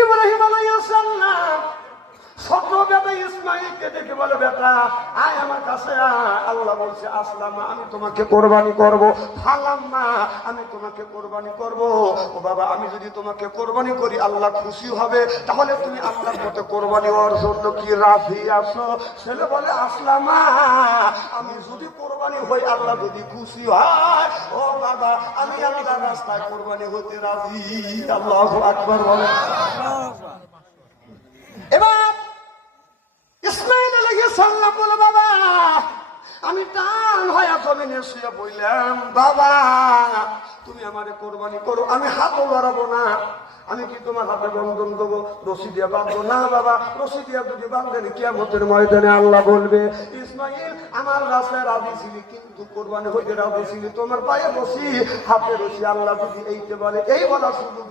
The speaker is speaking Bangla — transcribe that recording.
ইব্রাহিম আলাইহিস সালাম ছোট বেটা ইসমাইলকে দেখে বলে, বেটা আয় আমার কাছে আয়। আল্লাহ বলছে, আসলাম আমি তোমাকে কোরবানি করব। ফালাম্মা আমি তোমাকে কোরবানি করব। ও বাবা, আমি যদি তোমাকে কোরবানি করি আল্লাহ খুশি হবে, তাহলে তুমি আল্লাহর মতো কোরবানি হওয়ার জন্য কি রাজি আছো? ছেলে বলে, আসলামা আমি যদি কোরবানি হই আল্লাহ যদি খুশি হয়, ও বাবা আমি আল্লাহর রাস্তায় কোরবানি হতে রাজি। আল্লাহু আকবার বলে। এবার ইসমাইল আলাইহিস সালাম বলে, বাবা আমি টান হয়ে জমিনে শুয়ে বললাম, বাবা তুমি আমারে কোরবানি করো, আমি হাতও লড়াবো না। আমি কি তোমার হাতে বন্ধন দেবো? রশি দিয়ে বাঁধবো না বাবা। রশি দিয়ে যদি বাঁধেন কিয়ামতের ময়দানে আল্লাহ বলবে, ইসমাইল আমার রাস্তায় রাজি ছিলি কিন্তু কোরবানি হইতে রাজি ছিলি, তোমার পায়ে রশি হাতে রশি। আল্লাহ যদি এইতে বলে, এই বলা শুধু